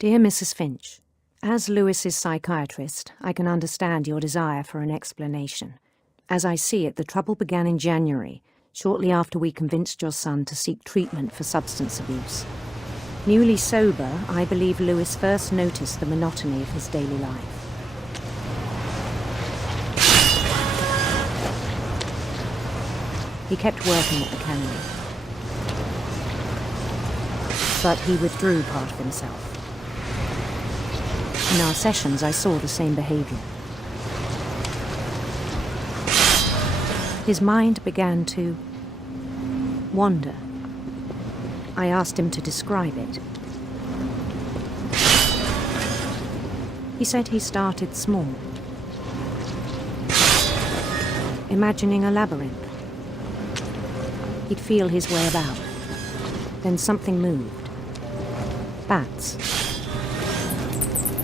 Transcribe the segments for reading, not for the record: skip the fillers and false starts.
Dear Mrs. Finch, as Lewis's psychiatrist, I can understand your desire for an explanation. As I see it, the trouble began in January, shortly after we convinced your son to seek treatment for substance abuse. Newly sober, I believe Lewis first noticed the monotony of his daily life. He kept working at the cannery, but he withdrew part of himself. In our sessions, I saw the same behavior. His mind began to wander. I asked him to describe it. He said he started small, imagining a labyrinth. He'd feel his way about. Then something moved. Bats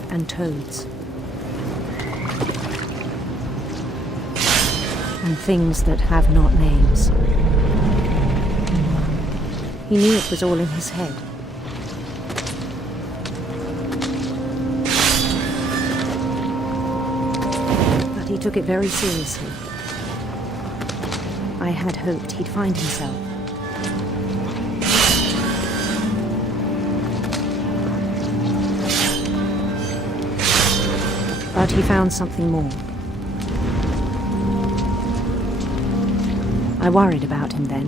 and toads and things that have not names. He knew it was all in his head. But he took it very seriously. I had hoped he'd find himself. But he found something more. I worried about him then,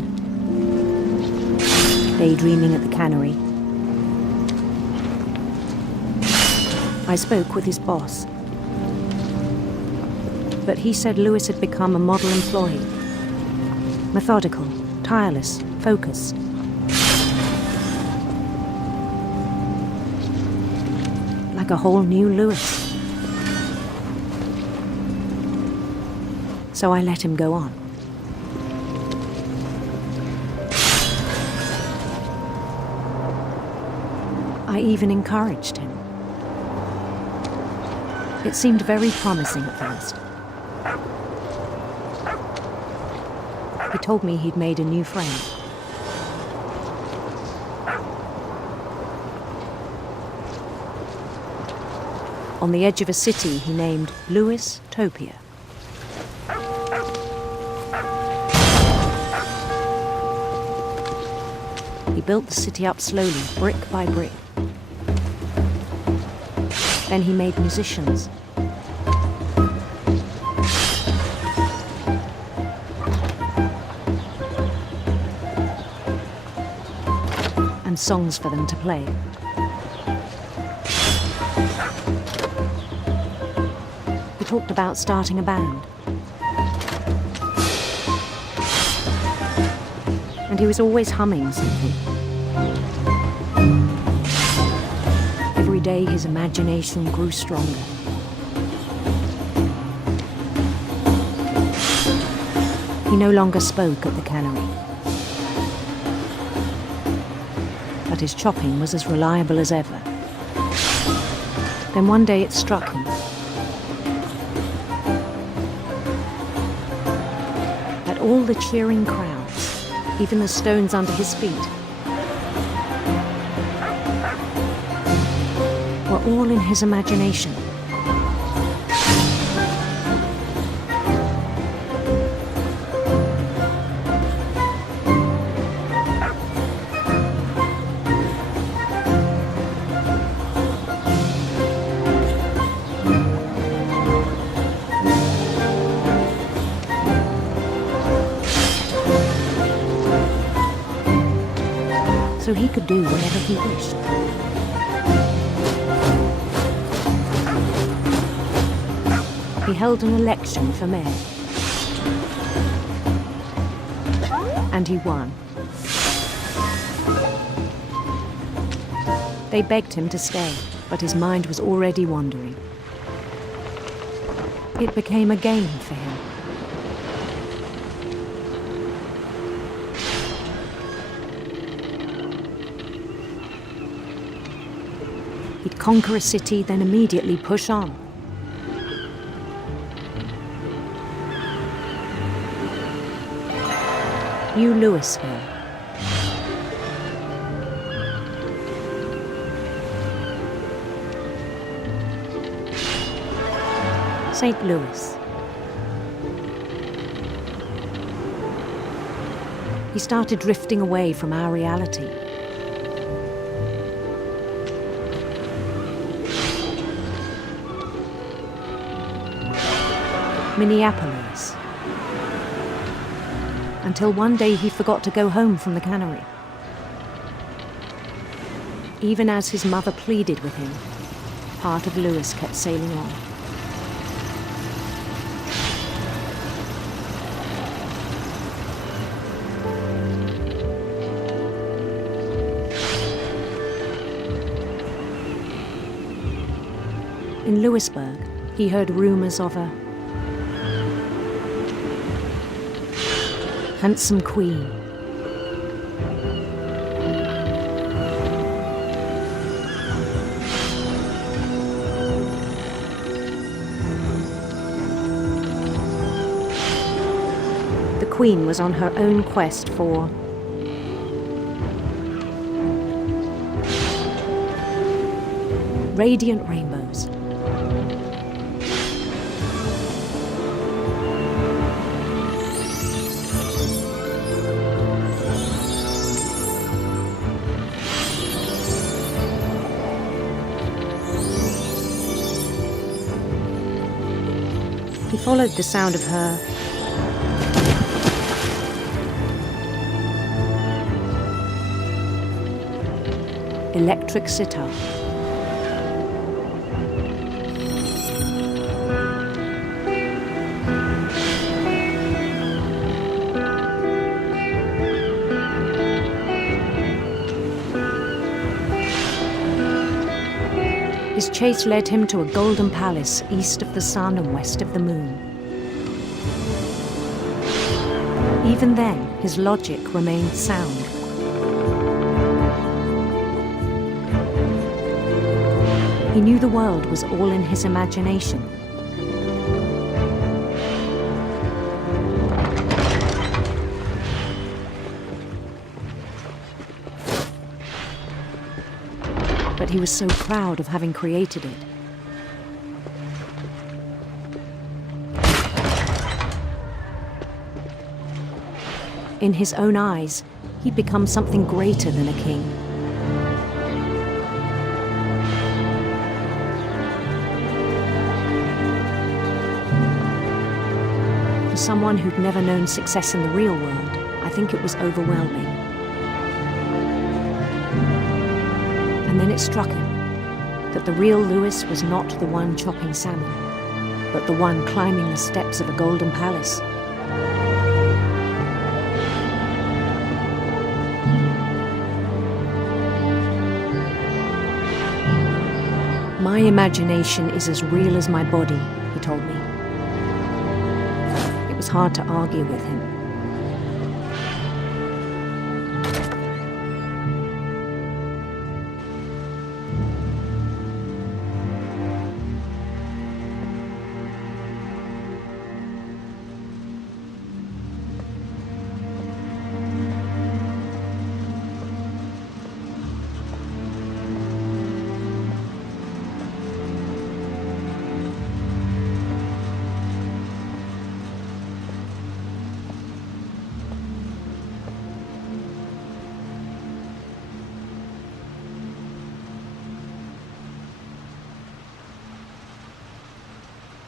daydreaming at the cannery. I spoke with his boss, but he said Lewis had become a model employee. Methodical, tireless, focused. Like a whole new Lewis. So I let him go on. I even encouraged him. It seemed very promising at first. He told me he'd made a new friend. On the edge of a city he named Lewis Topia. He built the city up slowly, brick by brick. Then he made musicians. And songs for them to play. He talked about starting a band. And he was always humming something. Every day his imagination grew stronger. He no longer spoke at the cannery. But his chopping was as reliable as ever. Then one day it struck him that all the cheering crowds, even the stones under his feet, were all in his imagination. So he could do whatever he wished. He held an election for mayor. And he won. They begged him to stay, but his mind was already wandering. It became a game for him. He'd conquer a city, then immediately push on. New Louisville. St. Louis. He started drifting away from our reality. Minneapolis. Until one day he forgot to go home from the cannery. Even as his mother pleaded with him, part of Lewis kept sailing on. In Lewisburg, he heard rumors of a handsome queen. The queen was on her own quest for radiant rainbows. He followed the sound of her electric sitar. His chase led him to a golden palace east of the sun and west of the moon. Even then, his logic remained sound. He knew the world was all in his imagination. But he was so proud of having created it. In his own eyes, he'd become something greater than a king. For someone who'd never known success in the real world, I think it was overwhelming. And then it struck him that the real Lewis was not the one chopping salmon, but the one climbing the steps of a golden palace. My imagination is as real as my body, he told me. It was hard to argue with him.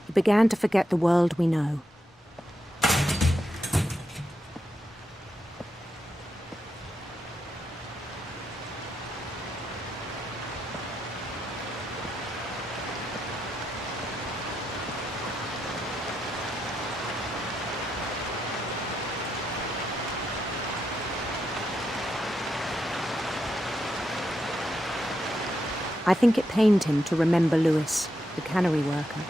He began to forget the world we know. I think it pained him to remember Lewis, the cannery worker.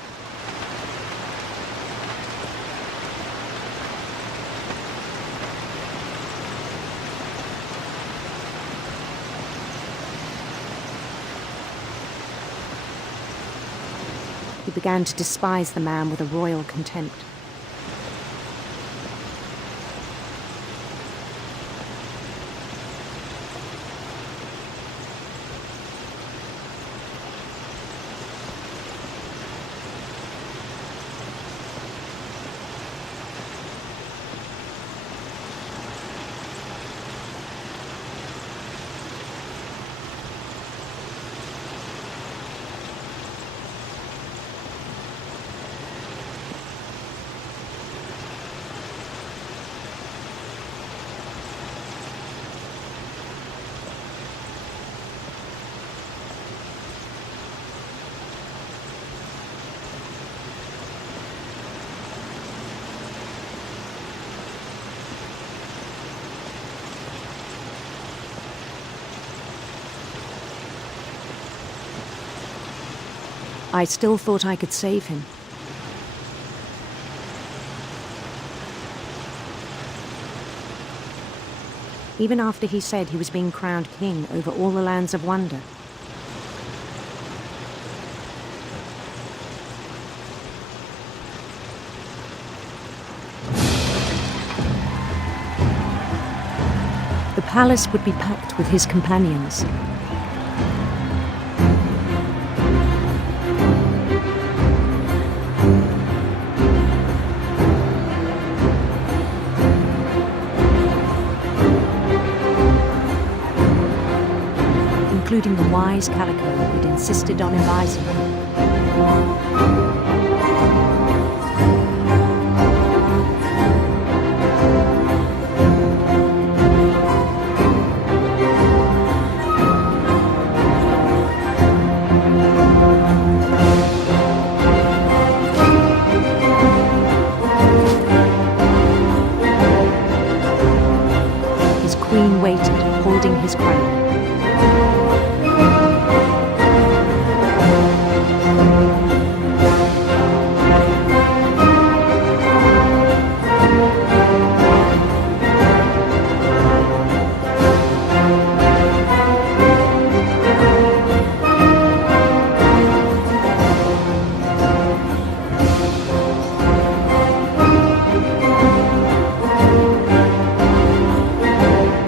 He began to despise the man with a royal contempt. I still thought I could save him. Even after he said he was being crowned king over all the lands of wonder. The palace would be packed with his companions. Including the wise Calico who'd insisted on advising him. His queen waited, holding his crown.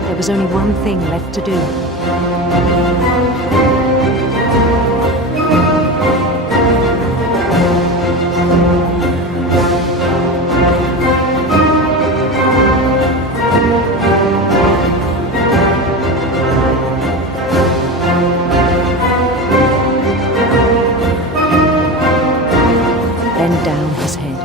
There was only one thing left to do. Bend down his head.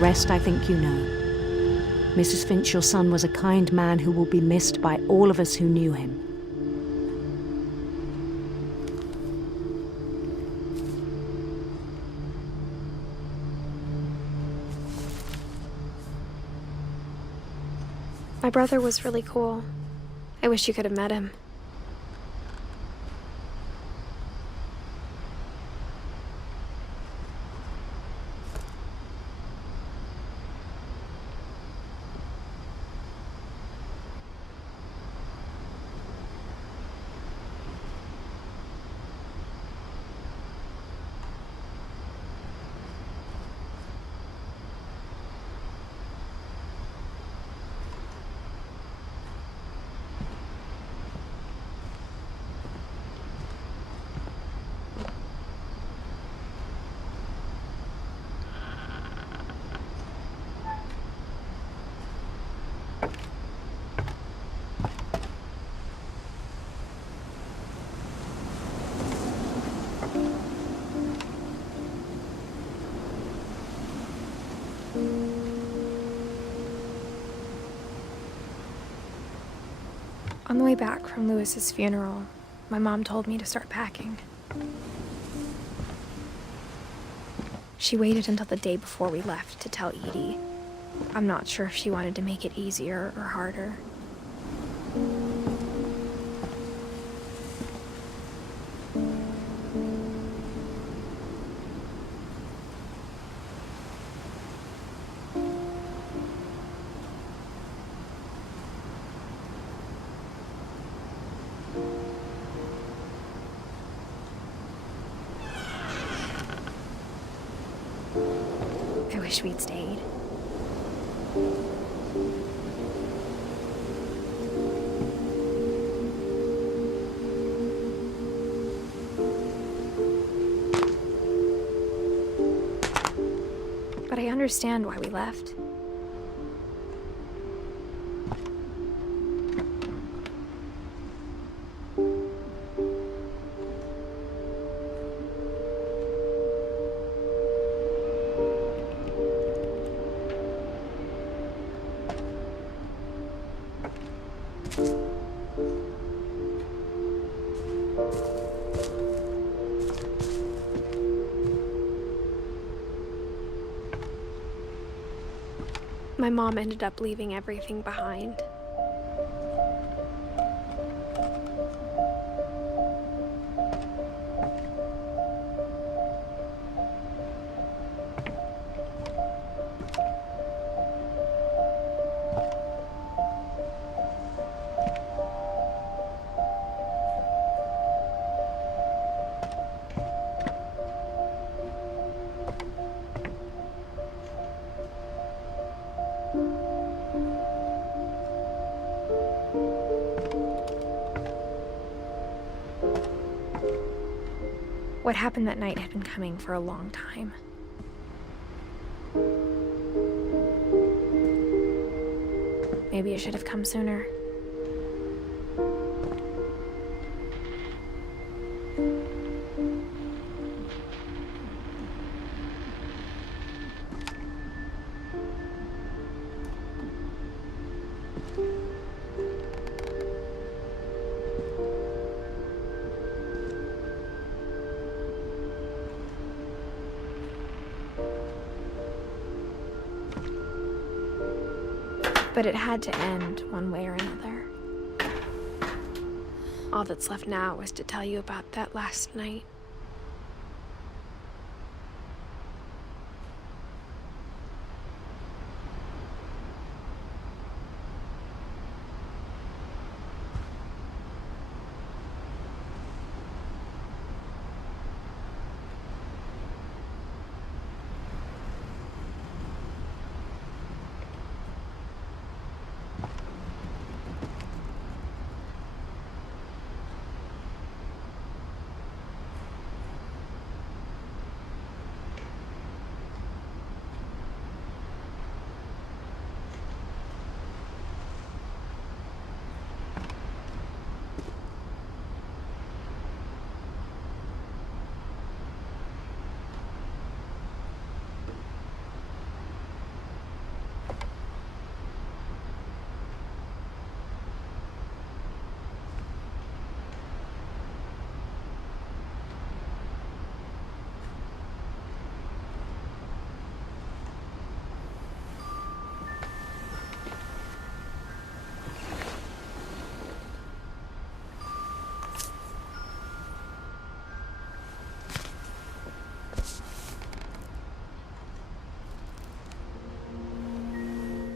Rest I think you know. Mrs. Finch, your son was a kind man who will be missed by all of us who knew him. My brother was really cool. I wish you could have met him. On the way back from Lewis's funeral, my mom told me to start packing. She waited until the day before we left to tell Edie. I'm not sure if she wanted to make it easier or harder. I wish we'd stayed. But I understand why we left. My mom ended up leaving everything behind. What happened that night had been coming for a long time. Maybe it should have come sooner. But it had to end one way or another. All that's left now is to tell you about that last night.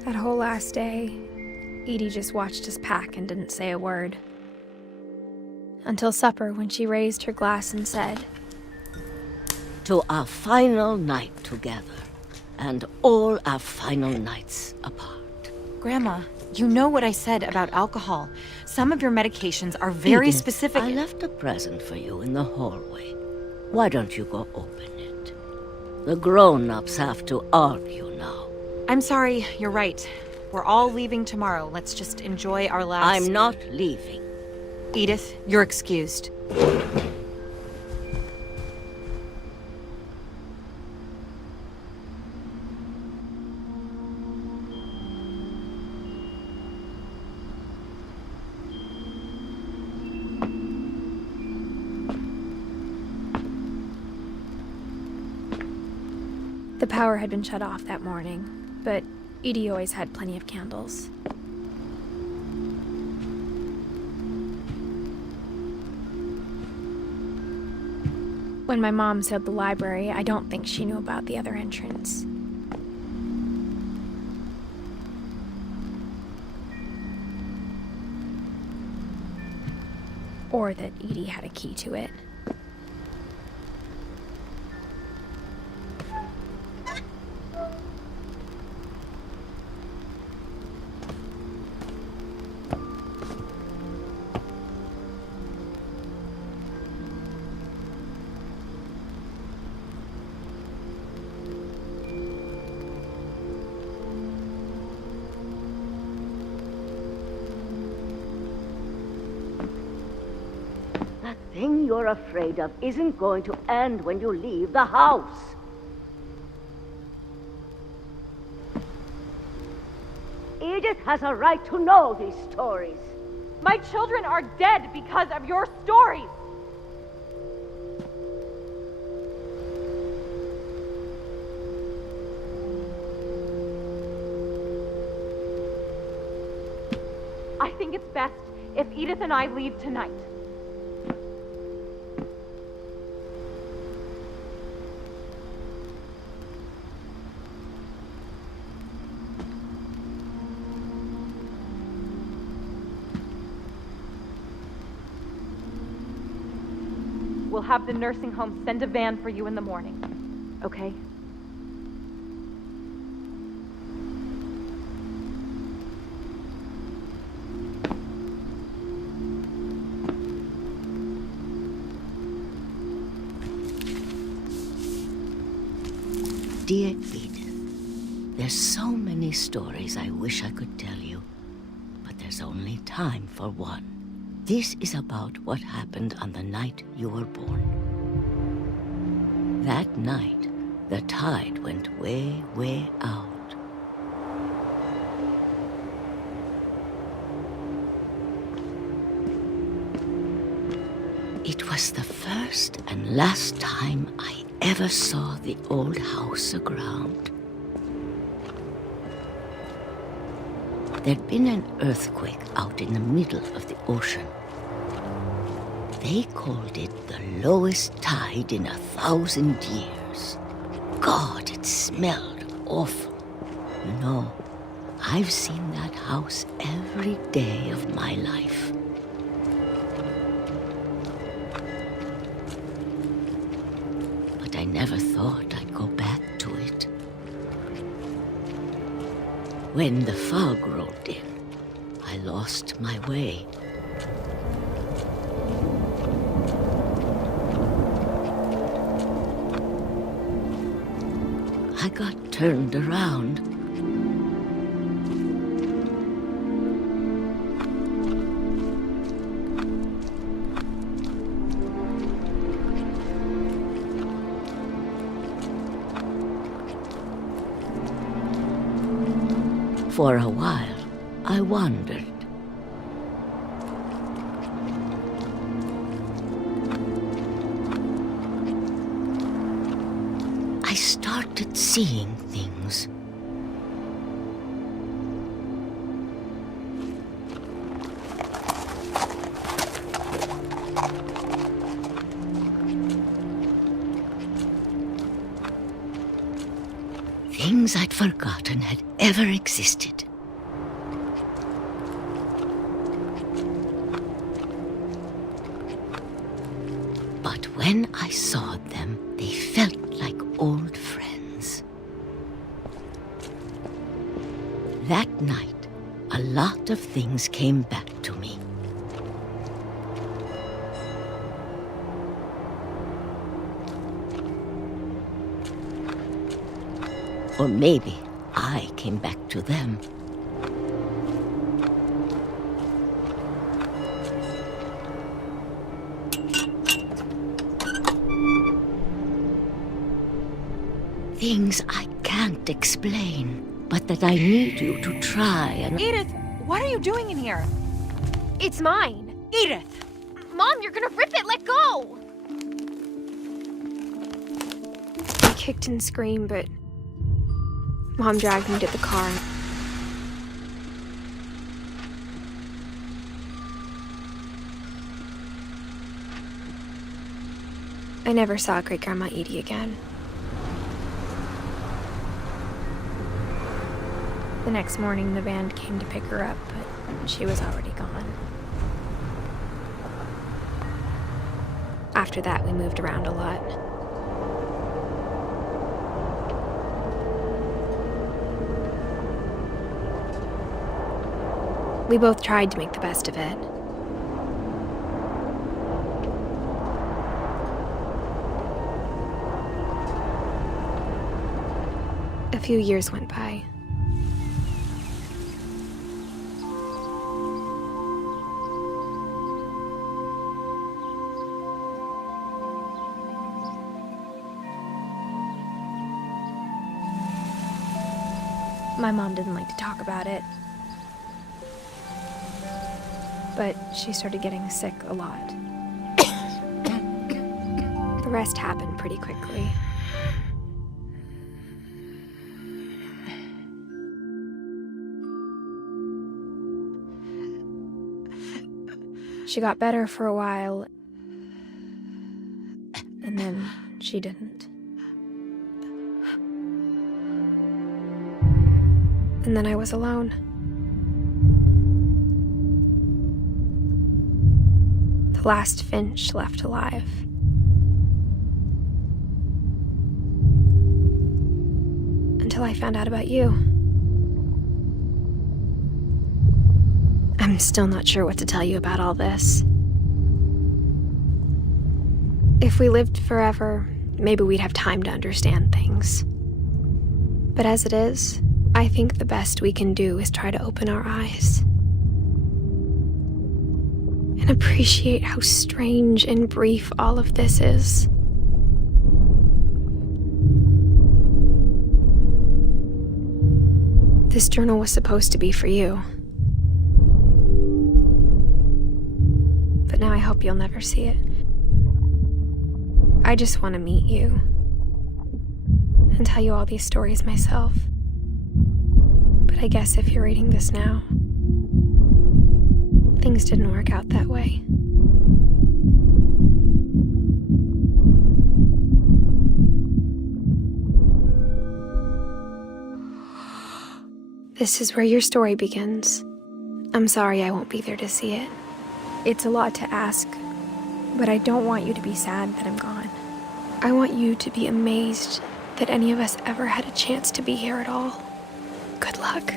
That whole last day, Edie just watched us pack and didn't say a word. Until supper, when she raised her glass and said, "To our final night together, and all our final nights apart." Grandma, you know what I said about alcohol. Some of your medications are very Edith, specific. I left a present for you in the hallway. Why don't you go open it? The grown-ups have to argue now. I'm sorry, you're right. We're all leaving tomorrow. Let's just enjoy our last... I'm not leaving. Edith, you're excused. the power had been shut off that morning, but Edie always had plenty of candles. When my mom sealed the library, I don't think she knew about the other entrance. Or that Edie had a key to it. That thing you're afraid of isn't going to end when you leave the house. Edith has a right to know these stories. My children are dead because of your stories! I think it's best if Edith and I leave tonight. We'll have the nursing home send a van for you in the morning, okay? Dear Edith, there's so many stories I wish I could tell you, but there's only time for one. This is about what happened on the night you were born. That night, the tide went way, way out. It was the first and last time I ever saw the old house aground. There'd been an earthquake out in the middle of the ocean. They called it the lowest tide in 1,000 years. God, it smelled awful. You know, I've seen that house every day of my life. But I never thought I'd go back to it. When the fog rolled in, I lost my way. I got turned around. For a while, I wandered. I started seeing things. Things I'd forgotten had ever existed. But when I saw them, they felt like old friends. That night, a lot of things came back to me. Or maybe I came back to them. Things I can't explain, but that I need you to try and... Edith, what are you doing in here? It's mine. Edith! Mom, you're gonna rip it! Let go! I kicked and screamed, but Mom dragged me to the car. I never saw Great-Grandma Edie again. The next morning, the band came to pick her up, but she was already gone. After that, we moved around a lot. We both tried to make the best of it. A few years went by. My mom didn't like to talk about it. But she started getting sick a lot. The rest happened pretty quickly. She got better for a while, and then she didn't. And then I was alone. The last Finch left alive. Until I found out about you. I'm still not sure what to tell you about all this. If we lived forever, maybe we'd have time to understand things. But as it is, I think the best we can do is try to open our eyes. And appreciate how strange and brief all of this is. This journal was supposed to be for you. But now I hope you'll never see it. I just want to meet you and tell you all these stories myself. But I guess if you're reading this now, things didn't work out that way. This is where your story begins. I'm sorry I won't be there to see it. It's a lot to ask, but I don't want you to be sad that I'm gone. I want you to be amazed that any of us ever had a chance to be here at all. Good luck.